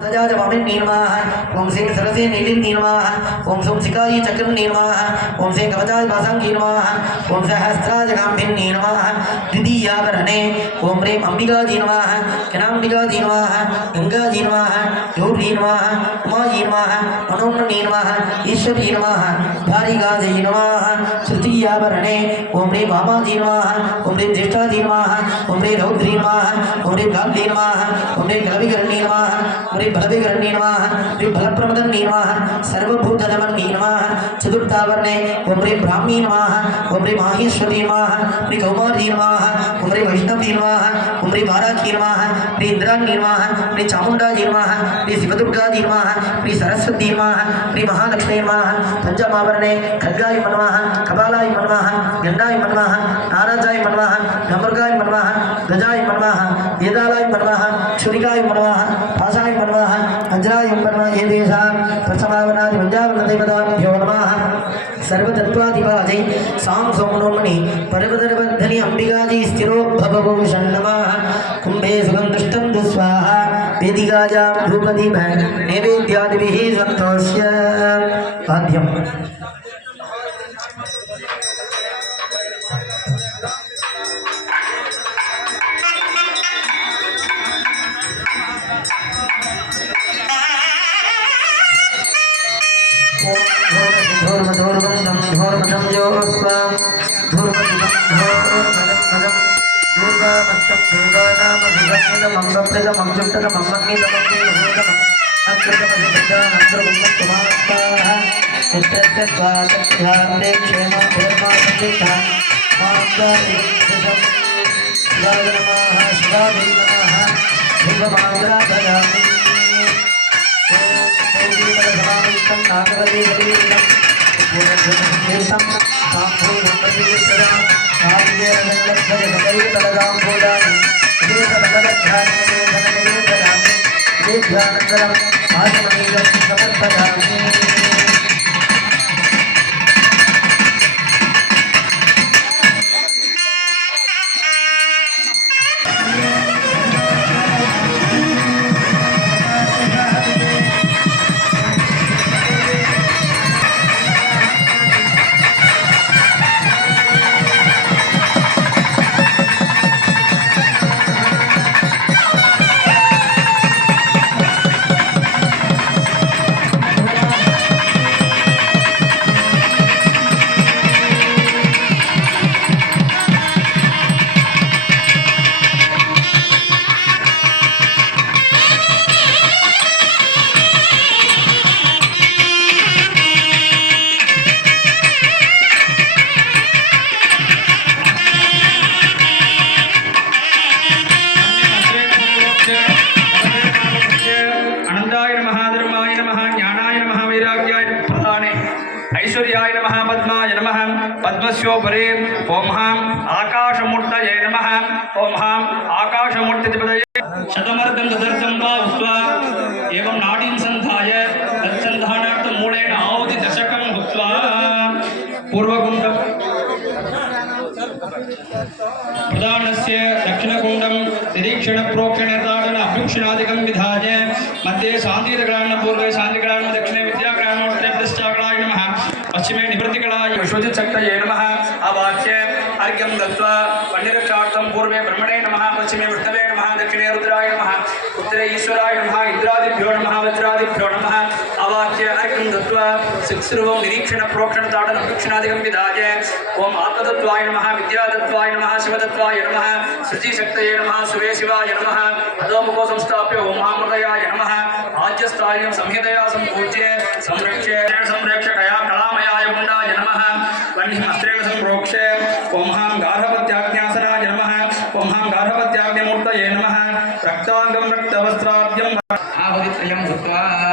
Jajajamin Nirmaha, Om Sing Sarasi Nilin Nirmaha, Om Sum Sikai Chakram Nirmaha, Om Sing Kavajaj Basang Nirmaha, Om Sahastra Jagampin Nirmaha, Didiya Varane, Om Prem Ambika Nirmaha, Kanambika Nirmaha, Ganga Nirmaha, Dur Nirmaha, Uma Nirmaha, Manum Nirmaha, Ishwar Nirmaha, Bhariga Nirmaha, Sritiya Varane, Om Prem Mama Nirmaha, Om Prem Jeshta Nirmaha, Om Prem Raud Nirmaha, Om Prem Gal Nirmaha, Om Prem Kalavigar Nirmaha, बलविकरणी नमः श्री फलप्रमदन्नी नमः सर्वभूतनमन्नी नमः चतुर्थावर्णे ओम ह्रीं ब्राह्मी नमः ओम ह्रीं माहेश्वरी नमः श्री कौमारी नमः ओम ह्रीं वैष्णवी नमः ओम ह्रीं वाराही नमः श्री इंद्राणी नमः श्री चामुण्डाजी नमः श्री शिवदुर्गाजी नमः श्री सरस्वती नमः श्री महालक्ष्मी नमः पंचमावर्णे खड्गाय नमः कपालाय नमः गंडाय नमः नाराजाय नमः धमर्गाय नमः गजाय नमः वेदालाय नमः छुरिकाय नमः भाषाय नमः अज्राय नमः ये देशा प्रथमावनादि पंचावनदेवताभ्यो नमः सर्वतत्त्वाधिपाजै सां सोमनोमणि पर्वतवर्धनि अंबिकाजी स्थिरो भवभूषण नमः कुंभे सुगं दृष्टं दुस्वाहा वेदिकायां धूपदीप नैवेद्यादिभिः सन्तोष्य पाद्यम् ऐश्वर्याय नमः पद्माय नमः पद्मस्योपरि ओम हां आकाशमूर्तये नमः ओम हां आकाशमूर्तिपदये शतमर्दं ददर्थं वा भूत्वा एवं नाडीं संधाय तत्सन्धानार्थं मूलेन आहुति दशकं भूत्वा पूर्वकुण्डं प्रधानस्य दक्षिणकुण्डं निरीक्षणप्रोक्षणताडन अभ्युक्षणादिकं विधाय मध्ये शान्तिग्रहण पूर्वे शान्तिग्रहण दक्षिणे विद्याग्रहण उत्तरे पश्चाग्रहाय नमः पश्चिमे निवृत्तिकलाय विश्वजित्शक्तये नमः अवाच्य अर्घ्यं दत्त्वा पण्डिरक्षार्थं पूर्वे ब्रह्मणे नमः पश्चिमे विष्णवे नमः दक्षिणे रुद्राय नमः उत्तरे ईश्वराय नमः इंद्रादिभ्यो नमः वज्रादिभ्यो नमः अवाच्य अर्घ्यं दत्त्वा शिक्षुर्वं निरीक्षणप्रोक्षणताडन अभ्युक्षणादिकं विधाय ओम आत्मतत्त्वाय नमः विद्यातत्त्वाय नमः शिवतत्त्वाय नमः सृजिशक्तये नमः सुवे शिवाय नमः अधोमुखो संस्थाप्य ओम महामृतयाय नमः आज्यस्थायं संहितया सम्पूज्य संरक्ष्य कया कलामयाय मुण्डाय नमः वह्निमस्त्रेण सम्प्रोक्ष्य ओम हां